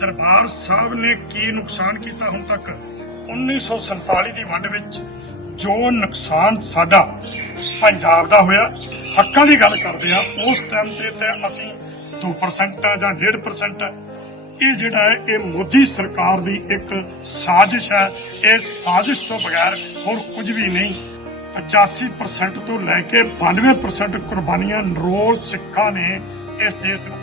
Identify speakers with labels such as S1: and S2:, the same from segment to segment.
S1: ਦਰਬਾਰ ਸਾਹਿਬ ਨੇ ਕੀ ਨੁਕਸਾਨ ਕੀਤਾ ਹੁਣ ਤੱਕ? 1947 ਦੀ ਵੰਡ ਵਿੱਚ ਜੋ ਨੁਕਸਾਨ ਸਾਡਾ ਪੰਜਾਬ ਦਾ ਹੋਇਆ, ਹੱਕਾਂ ਦੀ ਗੱਲ ਕਰਦੇ ਆ ਉਸ ਟਾਈਮ ਤੇ ਤੇ ਅਸੀਂ 2% ਆ ਜਾਂ 1.5% ਹੈ ਇਹ ਜਿਹੜਾ ਹੈ, ਇਹ ਮੋਦੀ ਸਰਕਾਰ ਦੀ ਇੱਕ ਸਾਜ਼ਿਸ਼ ਹੈ। ਇਸ ਸਾਜ਼ਿਸ਼ ਤੋਂ ਬਗੈਰ ਹੋਰ ਕੁਝ ਵੀ ਨਹੀਂ। 85% ਤੋਂ ਲੈ ਕੇ 92% ਕੁਰਬਾਨੀਆਂ ਨਰੋਲ ਸਿੱਖਾਂ ਨੇ ਇਸ ਦੇਸ਼ ਨੂੰ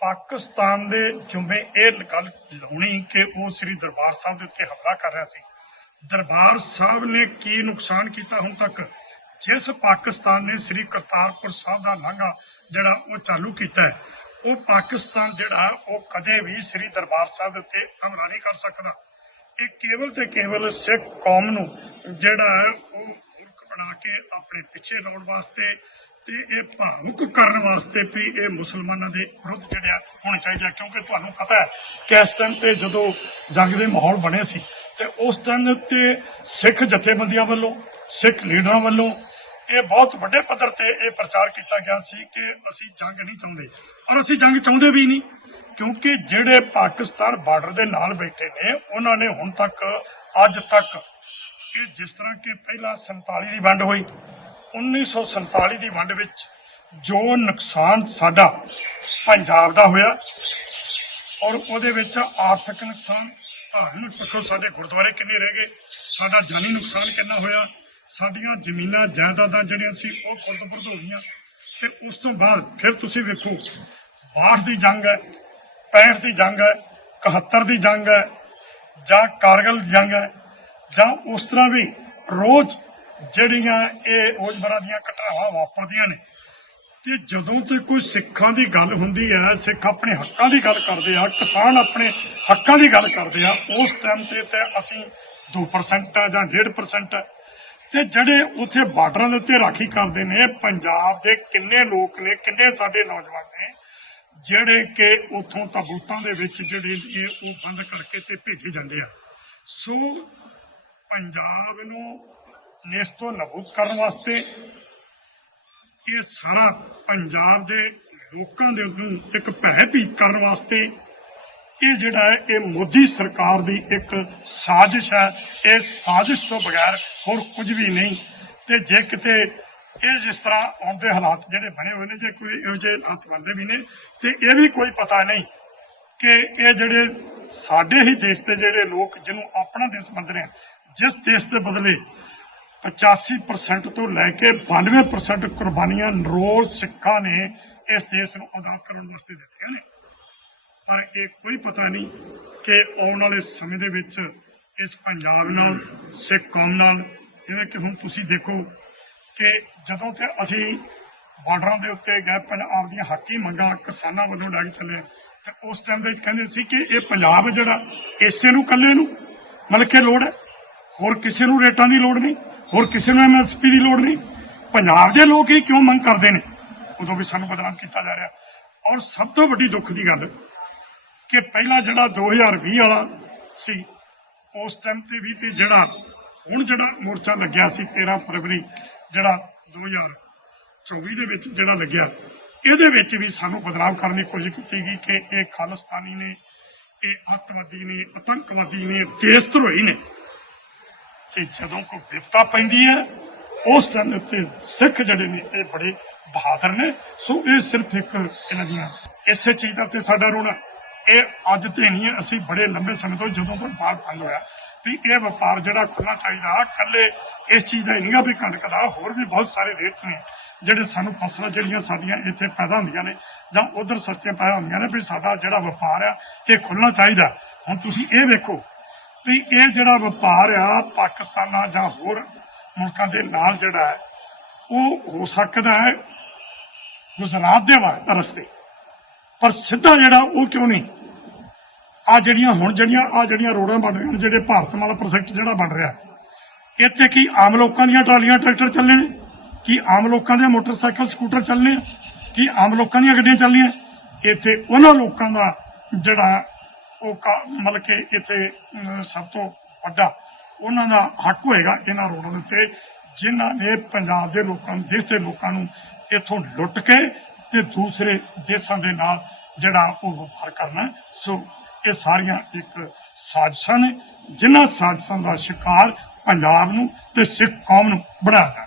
S1: ਪਾਕਿਸਤਾਨ ਦੇ ਜੁਮੇ ਇਹ ਗੱਲ ਲਾਉਣੀ ਕਿ ਉਹ ਸ੍ਰੀ ਦਰਬਾਰ ਸਾਹਿਬ ਦੇ ਉੱਤੇ ਹਮਲਾ ਕਰ ਰਿਹਾ ਸੀ। ਦਰਬਾਰ ਸਾਹਿਬ ਨੇ ਕੀ ਨੁਕਸਾਨ ਕੀਤਾ ਹੁਣ ਤੱਕ? ਜਿਸ ਪਾਕਿਸਤਾਨ ਨੇ ਸ੍ਰੀ ਕਰਤਾਰਪੁਰ ਸਾਹਿਬ ਦਾ ਲਾਂਘਾ ਜਿਹੜਾ ਉਹ ਚਾਲੂ ਕੀਤਾ ਹੈ, ਉਹ ਪਾਕਿਸਤਾਨ ਜਿਹੜਾ ਉਹ ਕਦੇ ਵੀ ਸ੍ਰੀ ਦਰਬਾਰ ਸਾਹਿਬ ਦੇ ਉੱਤੇ ਹਮਲਾ ਨਹੀਂ ਕਰ ਸਕਦਾ। ਇਹ ਕੇਵਲ ਤੇ ਕੇਵਲ ਸਿੱਖ ਕੌਮ ਨੂੰ ਜਿਹੜਾ ਹੈ, ਉਹ ਮੁਲਕ ਬਣਾ ਕੇ ਆਪਣੇ ਪਿੱਛੇ ਲਾਉਣ ਵਾਸਤੇ ਤੇ ਇਹ ਭਾਵੁਕ ਕਰਨ ਵਾਸਤੇ ਵੀ ਇਹ ਮੁਸਲਮਾਨਾਂ ਦੇ ਵਿਰੁੱਧ ਜਿਹੜਾ ਹੋਣਾ ਚਾਹੀਦਾ ਹੈ। ਕਿਉਂਕਿ ਤੁਹਾਨੂੰ ਪਤਾ ਹੈ ਕਿ ਇਸ ਟਾਈਮ ਤੇ ਜਦੋਂ ਜੰਗ ਦੇ ਮਾਹੌਲ ਬਣੇ ਸੀ ਤੇ ਉਸ ਟਾਈਮ 'ਤੇ ਸਿੱਖ ਜਥੇਬੰਦੀਆਂ ਵੱਲੋਂ, ਸਿੱਖ ਲੀਡਰਾਂ ਵੱਲੋਂ ਇਹ ਬਹੁਤ ਵੱਡੇ ਪੱਧਰ ਤੇ ਇਹ ਪ੍ਰਚਾਰ ਕੀਤਾ ਗਿਆ ਸੀ ਕਿ ਅਸੀਂ ਜੰਗ ਨਹੀਂ ਚਾਹੁੰਦੇ ਔਰ ਅਸੀਂ ਜੰਗ ਚਾਹੁੰਦੇ ਵੀ ਨਹੀਂ, ਕਿਉਂਕਿ ਜਿਹੜੇ ਪਾਕਿਸਤਾਨ ਬਾਰਡਰ ਦੇ ਨਾਲ ਬੈਠੇ ਨੇ, ਉਹਨਾਂ ਨੇ ਹੁਣ ਤੱਕ, ਅੱਜ ਤੱਕ ਇਹ ਜਿਸ ਤਰ੍ਹਾਂ ਕਿ ਪਹਿਲਾਂ 47 ਦੀ ਵੰਡ ਹੋਈ 1947 ਦੀ ਵੰਡ ਵਿੱਚ ਜੋ ਨੁਕਸਾਨ ਸਾਡਾ ਪੰਜਾਬ ਦਾ ਹੋਇਆ ਔਰ ਉਹਦੇ ਵਿੱਚ ਆਰਥਿਕ ਨੁਕਸਾਨ, ਧਾਰਮਿਕ ਪੱਖੋਂ ਸਾਡੇ ਗੁਰਦੁਆਰੇ ਕਿੰਨੇ ਰਹਿ ਗਏ, ਸਾਡਾ ਜਾਨੀ ਨੁਕਸਾਨ ਕਿੰਨਾ ਹੋਇਆ, ਸਾਡੀਆਂ ਜ਼ਮੀਨਾਂ, ਜਾਇਦਾਦਾਂ ਜਿਹੜੀਆਂ ਸੀ ਉਹ ਖੁਰਦਬੁਰਦ ਹੋ ਗਈਆਂ ਤੇ ਉਸ ਤੋਂ ਬਾਅਦ ਫਿਰ ਤੁਸੀਂ ਵੇਖੋ 62 ਦੀ ਜੰਗ ਹੈ 65 ਦੀ ਜੰਗ ਹੈ 71 ਦੀ ਜੰਗ ਹੈ ਜਾਂ ਕਾਰਗਲ ਦੀ ਜੰਗ ਹੈ ਜਾਂ ਉਸ ਤਰ੍ਹਾਂ ਵੀ ਰੋਜ਼ ਜਿਹੜੀਆਂ ਇਹ ਰੋਜ਼ਮਰਾ ਦੀਆਂ ਘਟਨਾਵਾਂ ਵਾਪਰਦੀਆਂ ਨੇ। ਤੇ ਜਦੋਂ ਤੇ ਕੋਈ ਸਿੱਖਾਂ ਦੀ ਗੱਲ ਹੁੰਦੀ ਹੈ, ਸਿੱਖ ਆਪਣੇ ਹੱਕਾਂ ਦੀ ਗੱਲ ਕਰਦੇ ਆ, ਕਿਸਾਨ ਆਪਣੇ ਹੱਕਾਂ ਦੀ ਗੱਲ ਕਰਦੇ ਆ, ਉਸ ਟਾਈਮ ਤੇ ਤੇ ਅਸੀਂ 2% ਆ ਜਾਂ 1.5% ਹੈ ਤੇ ਜਿਹੜੇ ਉੱਥੇ ਬਾਰਡਰਾਂ ਦੇ ਉੱਤੇ ਰਾਖੀ ਕਰਦੇ ਨੇ, ਪੰਜਾਬ ਦੇ ਕਿੰਨੇ ਲੋਕ ਨੇ, ਕਿੰਨੇ ਸਾਡੇ ਨੌਜਵਾਨ ਨੇ, ਜਿਹੜੇ ਕਿ ਉਥੋਂ ਤਬੂਤਾਂ ਦੇ ਵਿੱਚ ਜਿਹੜੇ ਨੇ ਉਹ ਬੰਦ ਕਰਕੇ ਤੇ ਭੇਜੇ ਜਾਂਦੇ ਆ। ਸੋ, ਪੰਜਾਬ ਨੂੰ ਇਸ ਤੋਂ ਨਬੂਦ ਕਰਨ ਵਾਸਤੇ ਇਹ ਸਾਰਾ ਪੰਜਾਬ ਦੇ ਲੋਕਾਂ ਦੇ ਨੂੰ ਇੱਕ ਭੈਭੀਤ ਕਰਨ ਵਾਸਤੇ ਇਹ ਜਿਹੜਾ ਹੈ, ਇਹ ਮੋਦੀ ਸਰਕਾਰ ਦੀ ਇੱਕ ਸਾਜ਼ਿਸ਼ ਹੈ। ਇਸ ਸਾਜ਼ਿਸ਼ ਤੋਂ ਬਗੈਰ ਹੋਰ ਕੁਝ ਵੀ ਨਹੀਂ। ਤੇ ਜੇ ਕਿਤੇ ਇਹ ਜਿਸ ਤਰ੍ਹਾਂ ਆਉਂਦੇ ਹਾਲਾਤ ਜਿਹੜੇ ਬਣੇ ਹੋਏ ਨੇ, ਜੇ ਕੋਈ ਇਹੋ ਜਿਹੇ ਹਾਲਾਤ ਬਣਦੇ ਵੀ ਨੇ, ਤੇ ਇਹ ਵੀ ਕੋਈ ਪਤਾ ਨਹੀਂ ਕਿ ਇਹ ਜਿਹੜੇ ਸਾਡੇ ਹੀ ਦੇਸ਼ ਦੇ ਜਿਹੜੇ ਲੋਕ, ਜਿਹਨੂੰ ਆਪਣਾ ਦੇਸ਼ ਮੰਨਦੇ ਨੇ, ਜਿਸ ਦੇਸ਼ ਦੇ ਬਦਲੇ 85% ਤੋਂ ਲੈ ਕੇ 92% ਕੁਰਬਾਨੀਆਂ ਨਰੋਲ ਸਿੱਖਾਂ ਨੇ ਇਸ ਦੇਸ਼ ਨੂੰ ਆਜ਼ਾਦ ਕਰਨ ਵਾਸਤੇ ਦਿੱਤੀਆਂ ਨੇ। ਪਰ ਇਹ ਕੋਈ ਪਤਾ ਨਹੀਂ ਕਿ ਆਉਣ ਵਾਲੇ ਸਮੇਂ ਦੇ ਵਿੱਚ ਇਸ ਪੰਜਾਬ ਨਾਲ, ਸਿੱਖ ਕੌਮ ਨਾਲ, ਜਿਵੇਂ ਕਿ ਹੁਣ ਤੁਸੀਂ ਦੇਖੋ ਕਿ ਜਦੋਂ ਤੇ ਅਸੀਂ ਬਾਰਡਰਾਂ ਦੇ ਉੱਤੇ ਗਏ, ਪੰਜਾਬ ਦੀਆਂ ਹੱਕੀ ਮੰਗਾਂ ਕਿਸਾਨਾਂ ਵੱਲੋਂ ਲੈ ਕੇ ਚੱਲੇ, ਤੇ ਉਸ ਟਾਈਮ ਦੇ ਵਿੱਚ ਕਹਿੰਦੇ ਸੀ ਕਿ ਇਹ ਪੰਜਾਬ ਜਿਹੜਾ, ਇਸੇ ਨੂੰ ਕੱਲੇ ਨੂੰ, ਮਤਲਬ ਕਿ ਲੋੜ ਹੈ। ਹੋਰ ਕਿਸੇ ਨੂੰ ਰੇਟਾਂ ਦੀ ਲੋੜ ਨਹੀਂ, ਹੋਰ ਕਿਸੇ ਨੂੰ ਐਮਐਸਪੀ ਦੀ ਲੋੜ ਨਹੀਂ। ਪੰਜਾਬ ਦੇ ਲੋਕ ਹੀ ਕਿਉਂ ਮੰਗ ਕਰਦੇ ਨੇ? ਉਦੋਂ ਵੀ ਸਾਨੂੰ ਬਦਨਾਮ ਕੀਤਾ ਜਾ ਰਿਹਾ। ਔਰ ਸਭ ਤੋਂ ਵੱਡੀ ਦੁੱਖ ਦੀ ਗੱਲ ਕਿ ਪਹਿਲਾਂ ਜਿਹੜਾ 2020 ਵਾਲਾ ਸੀ, ਉਸ ਟਾਈਮ ਤੇ ਵੀ ਤੇ ਜਿਹੜਾ ਹੁਣ ਜਿਹੜਾ ਮੋਰਚਾ ਲੱਗਿਆ ਸੀ 13 ਫਰਵਰੀ, ਜਿਹੜਾ 2024 ਦੇ ਵਿੱਚ ਜਿਹੜਾ ਲੱਗਿਆ, ਇਹਦੇ ਵਿੱਚ ਵੀ ਸਾਨੂੰ ਬਦਨਾਮ ਕਰਨ ਦੀ ਕੋਸ਼ਿਸ਼ ਕੀਤੀ ਗਈ ਕਿ ਇਹ ਖਾਲਿਸਤਾਨੀ ਨੇ, ਇਹ ਅੱਤਵਾਦੀ ਨੇ, ਆਤੰਕਵਾਦੀ ਨੇ, ਦੇਸ਼ ਧਰੋਹੀ ਨੇ। ਕਿ ਜਦੋਂ ਕੋਈ ਵਿਪਤਾ ਪੈਂਦੀ ਹੈ, ਉਸ ਟਾਈਮ ਉੱਤੇ ਸਿੱਖ ਜਿਹੜੇ ਨੇ, ਇਹ ਬੜੇ ਬਹਾਦਰ ਨੇ। ਸੋ ਇਹ ਸਿਰਫ ਇੱਕ ਇਹਨਾਂ ਦੀਆਂ ਇਸੇ ਚੀਜ਼ ਦਾ ਤੇ ਸਾਡਾ ਰੋਣਾ ਇਹ ਅੱਜ ਤੇ ਨਹੀਂ ਅਸੀਂ ਬੜੇ ਲੰਬੇ ਸਮੇਂ ਤੋਂ ਜਦੋਂ ਤੋਂ ਵਪਾਰ ਬੰਦ ਹੋਇਆ। ਵੀ ਇਹ ਵਪਾਰ ਜਿਹੜਾ ਖੁੱਲਣਾ ਚਾਹੀਦਾ ਕੱਲੇ ਇਸ ਚੀਜ਼ ਦਾ ਹੀ ਨਹੀਂਗਾ ਵੀ ਕਣਕ ਦਾ ਹੋਰ ਵੀ ਬਹੁਤ ਸਾਰੇ ਰੇਟ ਨੇ, ਜਿਹੜੇ ਸਾਨੂੰ ਫਸਲਾਂ ਜਿਹੜੀਆਂ ਸਾਡੀਆਂ ਇੱਥੇ ਪੈਦਾ ਹੁੰਦੀਆਂ ਨੇ, ਜਾਂ ਉਧਰ ਸਸਤੀਆਂ ਪੈਦਾ ਹੁੰਦੀਆਂ ਨੇ, ਵੀ ਸਾਡਾ ਜਿਹੜਾ ਵਪਾਰ ਆ, ਇਹ ਖੁੱਲਣਾ ਚਾਹੀਦਾ। ਹੁਣ ਤੁਸੀਂ ਇਹ ਵੇਖੋ ਵੀ ਇਹ ਜਿਹੜਾ ਵਪਾਰ ਆ, ਪਾਕਿਸਤਾਨਾਂ ਜਾਂ ਹੋਰ ਮੁਲਕਾਂ ਦੇ ਨਾਲ ਜਿਹੜਾ ਹੈ, ਉਹ ਹੋ ਸਕਦਾ ਹੈ ਗੁਜਰਾਤ ਦੇ ਰਸਤੇ। ਪਰ ਸਿੱਧਾ ਜਿਹੜਾ ਉਹ ਕਿਉਂ ਨਹੀਂ? ਆ ਜਿਹੜੀਆਂ ਹੁਣ ਜਿਹੜੀਆਂ ਆ ਜਿਹੜੀਆਂ ਰੋਡਾਂ ਬਣ ਰਹੀਆਂ ਨੇ, ਜਿਹੜੇ ਭਾਰਤਮਾਲਾ ਪ੍ਰੋਜੈਕਟ ਜਿਹੜਾ ਬਣ ਰਿਹਾ, ਇੱਥੇ ਕੀ ਆਮ ਲੋਕਾਂ ਦੀਆਂ ਟਰਾਲੀਆਂ, ਟਰੈਕਟਰ ਚੱਲਣੇ ਨੇ? ਕੀ ਆਮ ਲੋਕਾਂ ਦੇ ਮੋਟਰਸਾਈਕਲ, ਸਕੂਟਰ ਚੱਲਣੇ ਆ? ਕੀ ਆਮ ਲੋਕਾਂ ਦੀਆਂ ਗੱਡੀਆਂ ਚੱਲਣੀਆਂ? ਇੱਥੇ ਉਹਨਾਂ ਲੋਕਾਂ ਦਾ ਜਿਹੜਾ ਉਹ ਕਾ- ਮਤਲਬ ਕਿ ਇੱਥੇ ਸਭ ਤੋਂ ਵੱਡਾ ਉਹਨਾਂ ਦਾ ਹੱਕ ਹੋਏਗਾ ਇਹਨਾਂ ਰੋਡਾਂ ਦੇ ਉੱਤੇ, ਜਿਨ੍ਹਾਂ ਨੇ ਪੰਜਾਬ ਦੇ ਲੋਕਾਂ ਨੂੰ, ਦੇਸ਼ ਦੇ ਲੋਕਾਂ ਨੂੰ ਇੱਥੋਂ ਲੁੱਟ ਕੇ ਤੇ ਦੂਸਰੇ ਦੇਸ਼ਾਂ ਦੇ ਨਾਲ ਜਿਹੜਾ ਉਹ ਵਪਾਰ ਕਰਨਾ ਸੋ ਇਹ ਸਾਰੀਆਂ ਇੱਕ ਸਾਜ਼ਿਸ਼ਾਂ ਨੇ, ਜਿਨ੍ਹਾਂ ਸਾਜ਼ਿਸ਼ਾਂ ਦਾ ਸ਼ਿਕਾਰ ਪੰਜਾਬ ਨੂੰ ਤੇ ਸਿੱਖ ਕੌਮ ਨੂੰ ਬਣਾਇਆ